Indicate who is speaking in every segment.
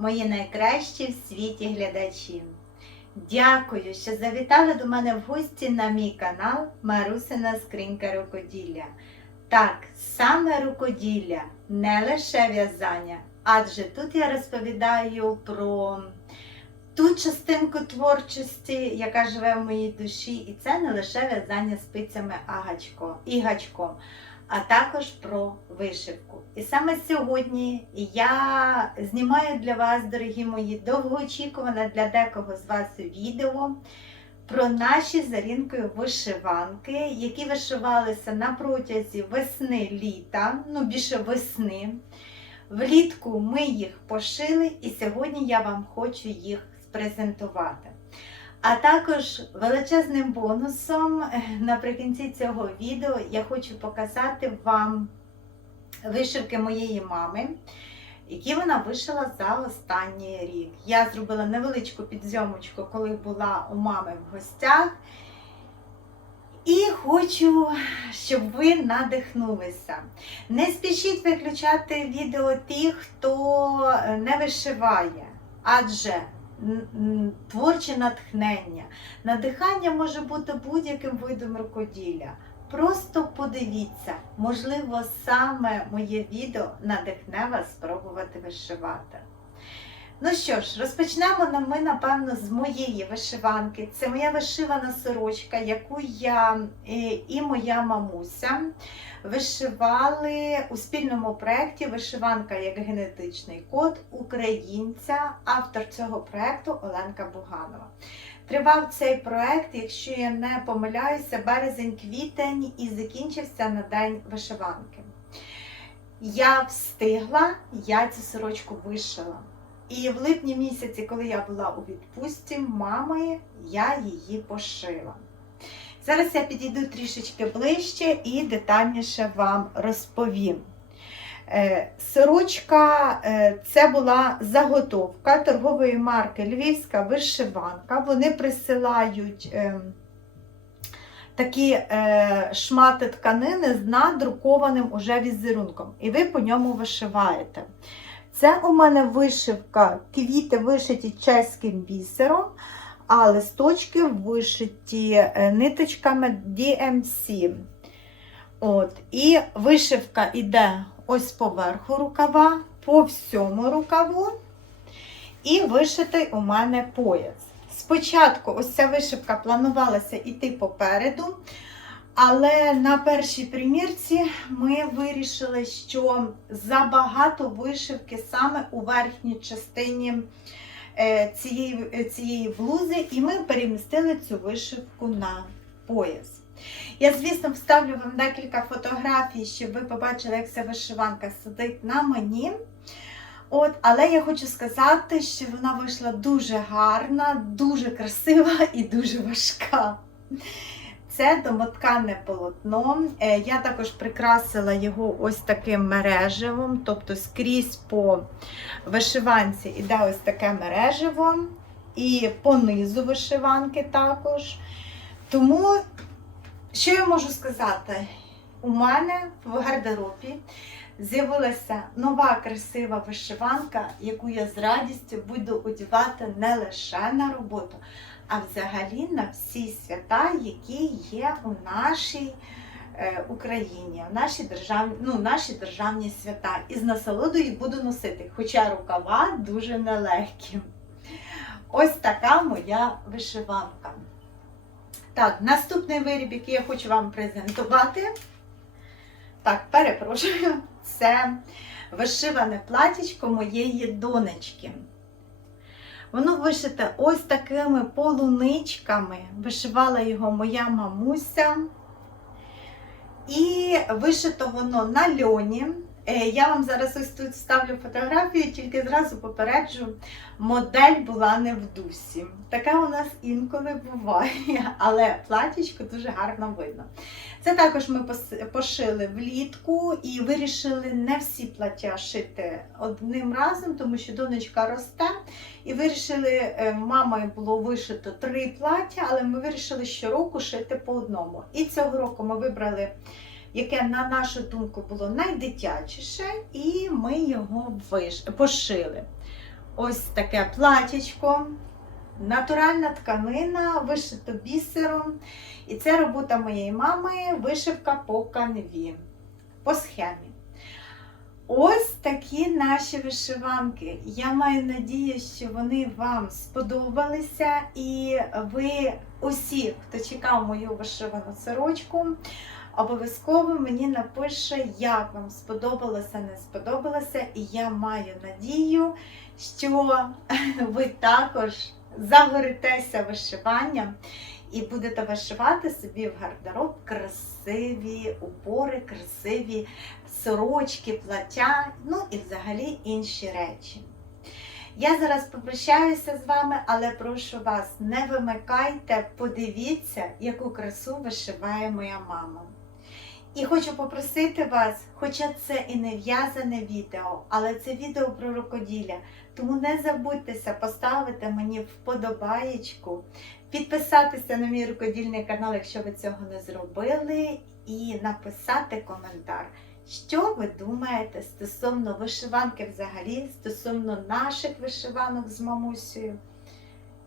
Speaker 1: Мої найкращі в світі глядачі. Дякую, що завітали до мене в гості на мій канал Марусина Скринька рукоділля. Так, саме рукоділля, не лише в'язання, адже тут я розповідаю про ту частинку творчості, яка живе в моїй душі, і це не лише в'язання спицями а гачком, і гачком, а також про вишивку. І саме сьогодні я знімаю для вас, дорогі мої, довгоочікуване для декого з вас відео про наші з Арінкою вишиванки, які вишивалися на протязі весни-літа, ну більше весни. Влітку ми їх пошили, і сьогодні я вам хочу їх презентувати. А також величезним бонусом е, наприкінці цього відео я хочу показати вам вишивки моєї мами, які вона вишила за останній рік. Я зробила невеличку підзйомочку, коли була у мами в гостях. І хочу, щоб ви надихнулися. Не спішіть виключати відео тих, хто не вишиває, адже творче натхнення. Надихання може бути будь-яким видом рукоділля. Просто подивіться, можливо, саме моє відео надихне вас спробувати вишивати. Ну що ж, розпочнемо ми, напевно, з моєї вишиванки. Це моя вишивана сорочка, яку я е, і моя мамуся вишивали у спільному проєкті Вишиванка як генетичний код українця, автор цього проєкту Оленка Буганова. Тривав цей проєкт, якщо я не помиляюся, березень-квітень і закінчився на день вишиванки. Я встигла, я цю сорочку вишила. І в липні місяці, коли я була у відпустці мами, я її пошила. Зараз я підійду трішечки ближче і детальніше вам розповім. Е, Сорочка е, це була заготовка торгової марки Львівська вишиванка. Вони присилають е, такі шмати тканини з надрукованим уже візерунком, і ви по ньому вишиваєте. Це у мене вишивка, квіти вишиті чеським бісером, а листочки вишиті е, ниточками DMC. От. І вишивка йде ось поверху рукава, по всьому рукаву. І вишитий у мене пояс. Спочатку ось ця вишивка планувалася йти попереду, але на першій примірці ми вирішили, що забагато вишивки саме у верхній частині е, цієї, е, цієї блузи, і ми перемістили цю вишивку на пояс. Я, звісно, вставлю вам декілька фотографій, щоб ви побачили, як ця вишиванка сидить на мені. От, але я хочу сказати, що вона вийшла дуже гарна, дуже красива і дуже важка. Це домоткане полотно. Е, Я також прикрасила його ось таким мереживом, тобто скрізь по вишиванці іде ось таке мереживо, і по низу вишиванки також. Тому, що я можу сказати? У мене в гардеробі з'явилася нова красива вишиванка, яку я з радістю буду одягати не лише на роботу, а взагалі на всі свята, які є у нашій е, Україні, в наші державні, ну, наші державні свята. І з насолодою буду носити, хоча рукава дуже нелегкі. Ось така моя вишиванка. Так, наступний виріб, який я хочу вам презентувати. Так, перепрошую, це вишиване платічко моєї донечки. Воно вишите ось такими полуничками. Вишивала його моя мамуся. І вишито воно на льоні. Е, Я вам зараз ось тут ставлю фотографію, тільки зразу попереджу, модель була не в дусі. Таке у нас інколи буває, але платічко дуже гарно видно. Це також ми пошили влітку і вирішили не всі плаття шити одним разом, тому що донечка росте. І вирішили, е, мамою було вишито три плаття, але ми вирішили щороку шити по одному. І цього року ми вибрали яке, на нашу думку, було найдитячіше, і ми його виш... пошили. Ось таке платічко, натуральна тканина, вишито бісером. І це робота моєї мами, вишивка по канві, по схемі. Ось такі наші вишиванки. Я маю надію, що вони вам сподобалися, і ви усі, хто чекав мою вишивану сорочку, обов'язково мені напише, як вам сподобалося, не сподобалося. І я маю надію, що ви також загоритеся вишиванням і будете вишивати собі в гардероб красиві упори, красиві сорочки, плаття, ну і взагалі інші речі. Я зараз попрощаюся з вами, але прошу вас, не вимикайте, подивіться, яку красу вишиває моя мама. І хочу попросити вас, хоча це і не в'язане відео, але це відео про рукоділля, тому не забудьтеся поставити мені вподобаєчку, підписатися на мій рукодільний канал, якщо ви цього не зробили, і написати коментар. Що ви думаєте стосовно вишиванки взагалі, стосовно наших вишиванок з мамусею?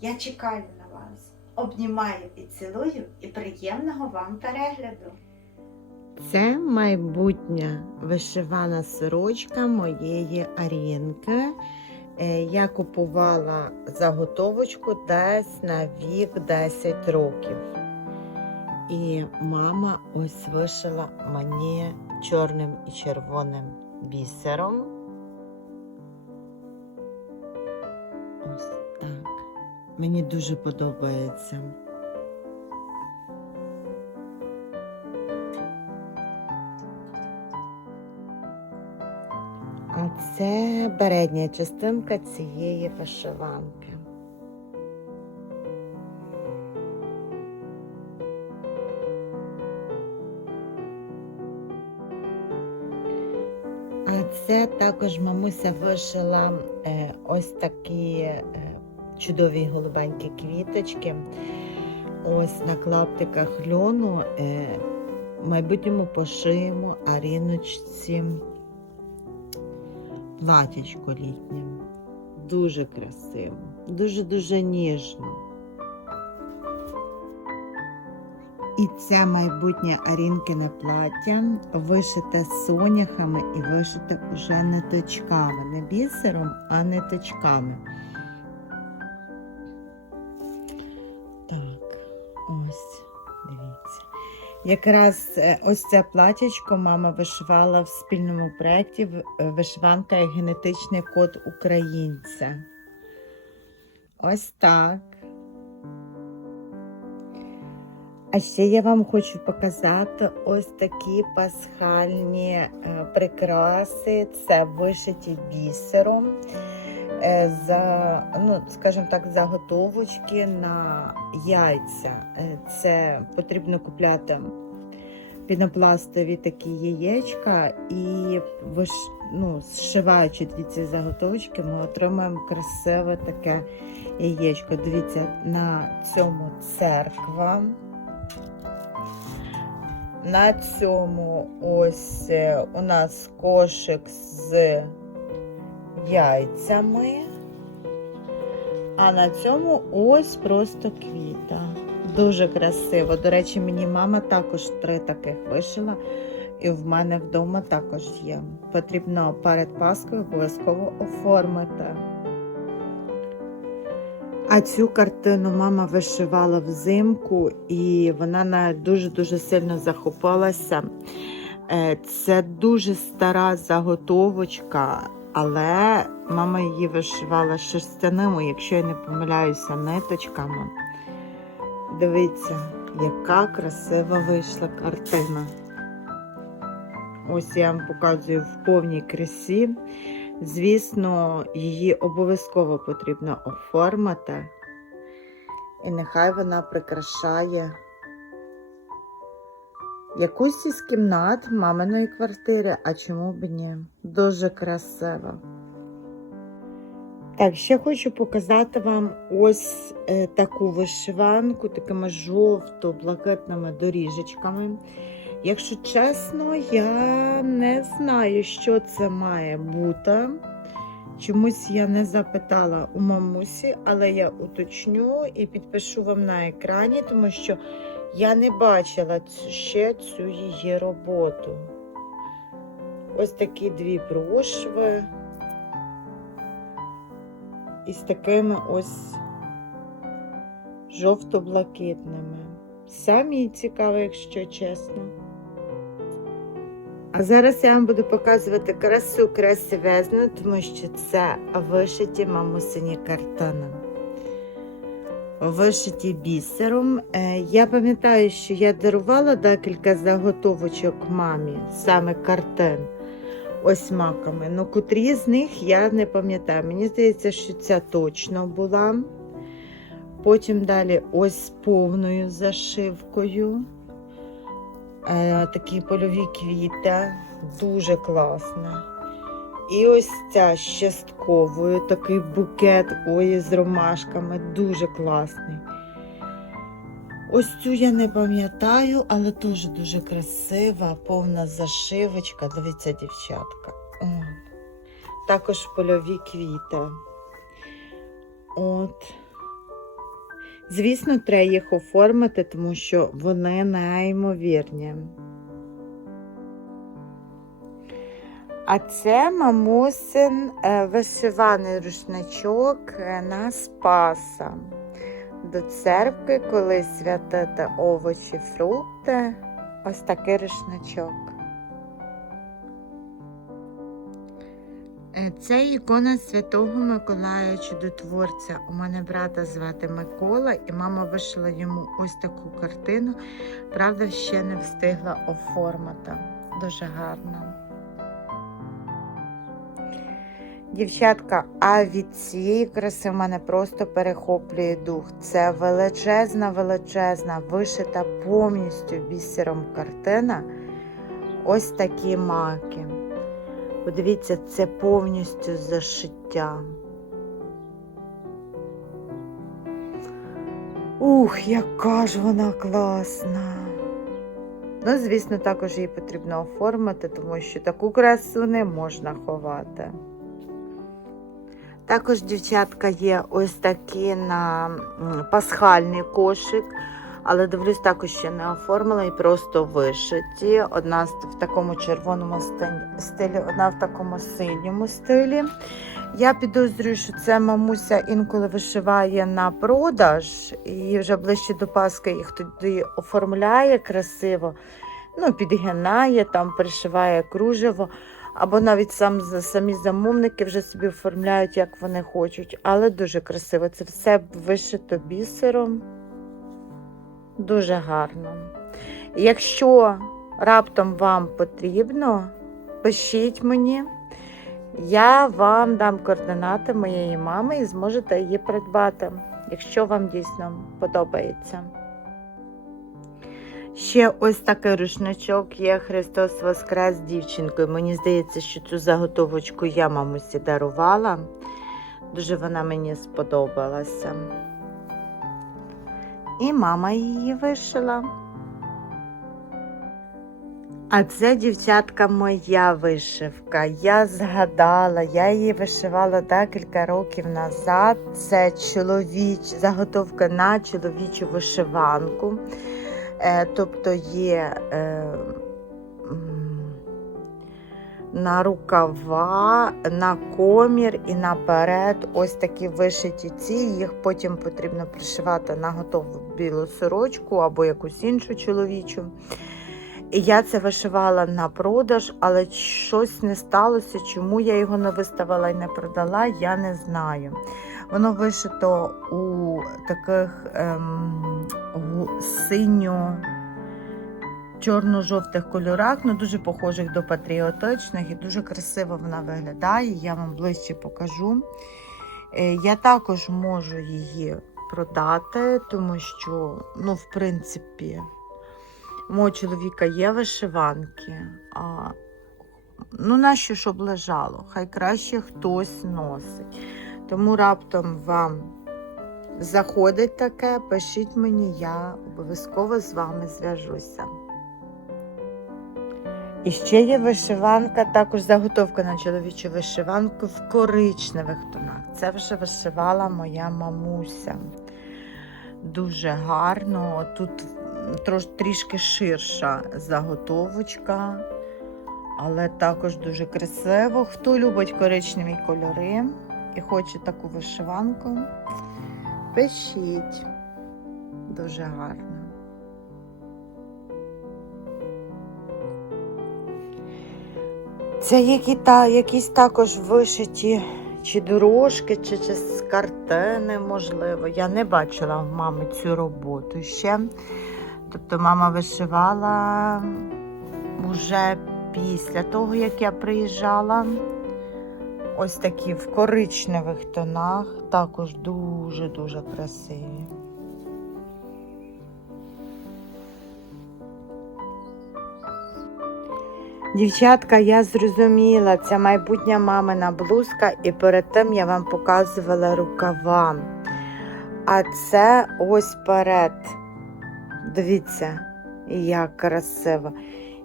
Speaker 1: Я чекаю на вас. Обнімаю і цілую, і приємного вам перегляду!
Speaker 2: Це майбутня вишивана сорочка моєї Арінки. Е, Я купувала заготовочку десь на вік 10 років. І мама ось вишила мені чорним і червоним бісером. Ось так. Мені дуже подобається. Це передня частинка цієї вишиванки. А це також мамуся вишила е, ось такі е, чудові голубенькі квіточки. Ось на клаптиках льону е, в майбутньому пошиємо аріночці платячко літнє. Дуже красиво, дуже-дуже ніжно. І це майбутнє Арінкине плаття вишите соняхами і вишите уже ниточками. Не бісером, а ниточками. Якраз е, ось це платячко мама вишивала в спільному проєкті е, вишиванка як генетичний код українця. Ось так. А ще я вам хочу показати ось такі пасхальні е, прикраси. Це вишиті бісером. Е, За, ну, скажімо так, заготовочки на яйця. Е, Це потрібно купляти пінопластові такі яєчка, і виш, ну, зшиваючи ці заготовочки, ми отримаємо красиве таке яєчко. Дивіться, на цьому церква. На цьому ось е, у нас кошик з яйцями. А на цьому ось просто квіта. Дуже красиво. До речі, мені мама також три таких вишила. І в мене вдома також є. Потрібно перед Паскою обов'язково оформити. А цю картину мама вишивала взимку, і вона дуже-дуже сильно захопилася. Е, Це дуже стара заготовочка, але мама її вишивала шерстяними, якщо я не помиляюся, ниточками. Дивіться, яка красива вийшла картина. Ось я вам показую в повній красі. Звісно, її обов'язково потрібно оформити. І нехай вона прикрашає якусь із кімнат маминої квартири, а чому б ні? Дуже красиво. Так, ще хочу показати вам ось е, таку вишиванку, такими жовто-блакитними доріжечками. Якщо чесно, я не знаю, що це має бути. Чомусь я не запитала у мамусі, але я уточню і підпишу вам на екрані, тому що я не бачила ще цю її роботу. Ось такі дві брошви. І з такими ось жовто-блакитними. Самі цікаво, якщо чесно. А зараз я вам буду показувати красу красивезну, тому що це вишиті мамусині картини. Вишиті бісером. Е, Я пам'ятаю, що я дарувала декілька заготовочок мамі, саме картин, ось маками. Ну, котрі з них я не пам'ятаю. Мені здається, що ця точно була. Потім далі ось з повною зашивкою. Е, такі польові квіти, дуже класна. І ось ця з такий букет ой, з ромашками, дуже класний. Ось цю я не пам'ятаю, але теж дуже красива, повна зашивочка. Дивіться, дівчатка. О. Також польові квіти. От. Звісно, треба їх оформити, тому що вони неймовірні. А це мамусин е, вишиваний рушничок е, на Спаса. До церкви, коли святити овочі, фрукти. Ось такий рушничок. Е, Це ікона Святого Миколая Чудотворця. У мене брата звати Микола, і мама вишила йому ось таку картину. Правда, ще не встигла оформити. Дуже гарно. Дівчатка, а від цієї краси в мене просто перехоплює дух. Це величезна, величезна, вишита повністю бісером картина. Ось такі маки. Подивіться, це повністю зашиття. Ух, яка ж вона класна. Ну, звісно, також її потрібно оформити, тому що таку красу не можна ховати. Також, дівчатка, є ось такі на пасхальний кошик, але дивлюсь, також ще не оформила і просто вишиті. Одна в такому червоному стилі, одна в такому синьому стилі. Я підозрюю, що це мамуся інколи вишиває на продаж, і вже ближче до Пасхи їх туди оформляє красиво, ну, підгинає, там пришиває кружево. Або навіть сам, самі замовники вже собі оформляють, як вони хочуть. Але дуже красиво. Це все вишито бісером. Дуже гарно. Якщо раптом вам потрібно, пишіть мені. Я вам дам координати моєї мами і зможете її придбати, якщо вам дійсно подобається. Ще ось такий рушничок є Христос Воскрес з дівчинкою. Мені здається, що цю заготовочку я мамусі дарувала. Дуже вона мені сподобалася. І мама її вишила. А це, дівчатка, моя вишивка. Я згадала, я її вишивала декілька років назад. Це чоловіч, заготовка на чоловічу вишиванку. Е, тобто є е, на рукава, на комір і наперед ось такі вишиті ці. Їх потім потрібно пришивати на готову білу сорочку або якусь іншу чоловічу. І я це вишивала на продаж, але щось не сталося. Чому я його не виставила і не продала, я не знаю. Воно вишито у таких ем, синьо чорно-жовтих кольорах, ну дуже похожих до патріотичних, і дуже красиво вона виглядає. Я вам ближче покажу. Е, Я також можу її продати, тому що, ну, в принципі, мого чоловіка є вишиванки. А ну, нащо щоб лежало? Хай краще хтось носить. Тому раптом вам заходить таке, пишіть мені, я обов'язково з вами зв'яжуся. І ще є вишиванка, також заготовка на чоловічу вишиванку в коричневих тонах. Це вже вишивала моя мамуся. Дуже гарно. Тут трош, трішки ширша заготовочка, але також дуже красиво. Хто любить коричневі кольори і хоче таку вишиванку, пишіть. Дуже гарно. Це які та, якісь також вишиті чи дорожки, чи, чи з картини, можливо. Я не бачила в мами цю роботу ще. Тобто мама вишивала вже після того, як я приїжджала. Ось такі в коричневих тонах, також дуже-дуже красиві. Дівчатка, я зрозуміла, це майбутня мамина блузка, і перед тим я вам показувала рукава. А це ось перед. Дивіться, як красиво.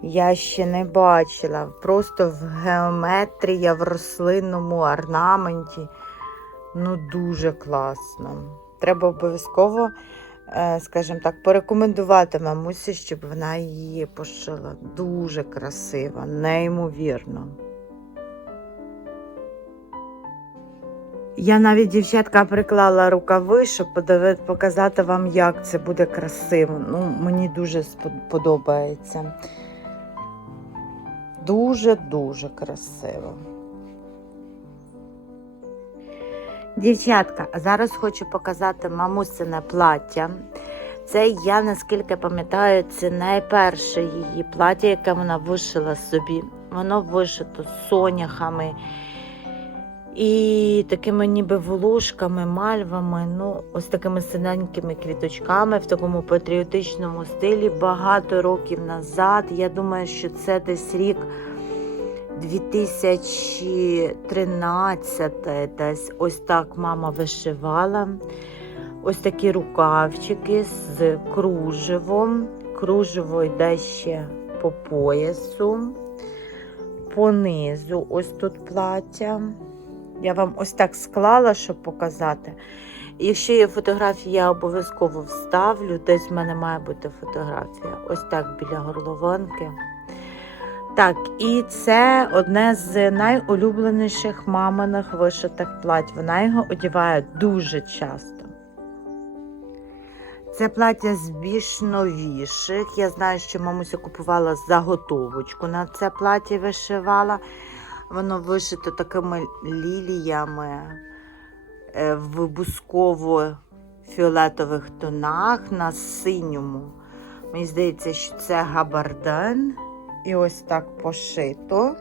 Speaker 2: Я ще не бачила. Просто в геометрії, в рослинному орнаменті. Ну, дуже класно. Треба обов'язково, е, скажімо так, порекомендувати мамусі, щоб вона її пошила. Дуже красиво, неймовірно. Я навіть, дівчатка, приклала рукави, щоб показати вам, як це буде красиво. Ну, мені дуже подобається. Дуже-дуже красиво. Дівчатка, зараз хочу показати мамусине плаття. Це я наскільки пам'ятаю, це найперше її плаття, яке вона вишила собі. Воно вишито соняхами і такими ніби волошками, мальвами, ну, ось такими синенькими квіточками в такому патріотичному стилі багато років назад. Я думаю, що це десь рік 2013, десь ось так мама вишивала. Ось такі рукавчики з кружевом. Кружево йде ще по поясу, по низу ось тут плаття. Я вам ось так склала, щоб показати. Якщо є фотографії, я обов'язково вставлю. Десь в мене має бути фотографія. Ось так біля горловинки. Так, і це одне з найулюбленіших маминих вишитих плать. Вона його одягає дуже часто. Це плаття з більш новіших. Я знаю, що мамуся купувала заготовочку на це плаття вишивала. Воно вишито такими ліліями е, в бусково-фіолетових тонах на синьому. Мені здається, що це габарден. І ось так пошито.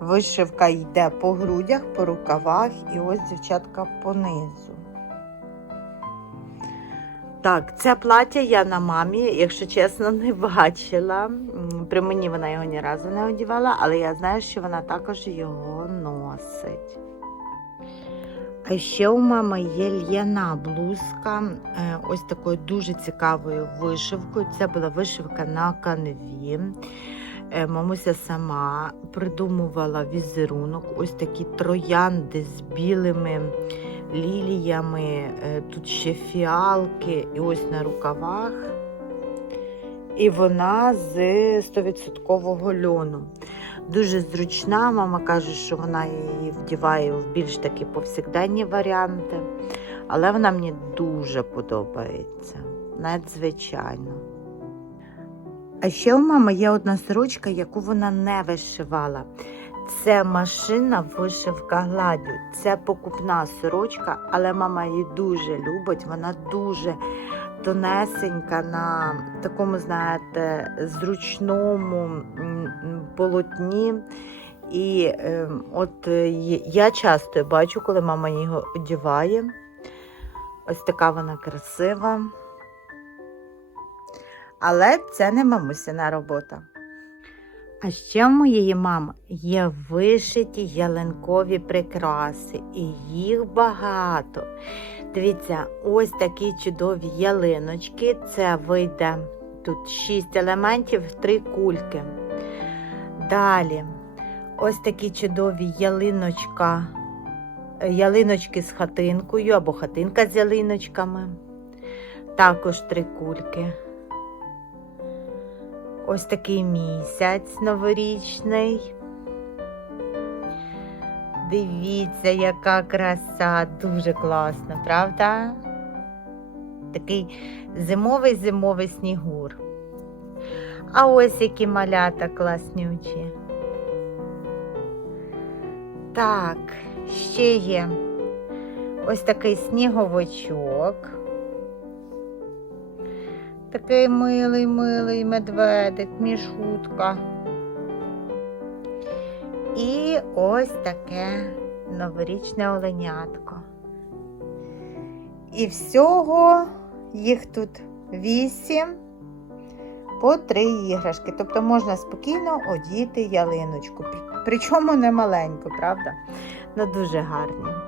Speaker 2: Вишивка йде по грудях, по рукавах і ось дівчатка понизу. Так, це плаття я на мамі, якщо чесно, не бачила. При мені вона його ні разу не одягала, але я знаю, що вона також його носить. А ще у мами є л'яна блузка е, ось такою дуже цікавою вишивкою. Це була вишивка на канві. Е, Мамуся сама придумувала візерунок, ось такі троянди з білими ліліями, е, тут ще фіалки, і ось на рукавах. І вона з 100% льону. Дуже зручна, мама каже, що вона її вдіває в більш такі повсякденні варіанти. Але вона мені дуже подобається. Надзвичайно. А ще у мами є одна сорочка, яку вона не вишивала. Це машина вишивка гладдю. Це покупна сорочка, але мама її дуже любить. Вона дуже тонесенька на такому, знаєте, зручному полотні. І е, от я часто бачу, коли мама його одягає. Ось така вона красива. Але це не мамусина робота. А ще в моєї мами є вишиті ялинкові прикраси, і їх багато. Дивіться, ось такі чудові ялиночки. Це вийде
Speaker 1: тут 6 елементів, 3 кульки. Далі ось такі чудові ялиночка, ялиночки з хатинкою або хатинка з ялиночками. Також три кульки. Ось такий місяць новорічний. Дивіться, яка краса, дуже класно, правда? Такий зимовий зимовий снігур. А ось які малята класнючі. Так, ще є ось такий сніговичок. Такий милий, милий медведик, мішутка. І ось таке новорічне оленятко. І всього їх тут вісім по три іграшки. Тобто можна спокійно одіти ялиночку. Причому не маленьку, правда? Ну дуже гарні.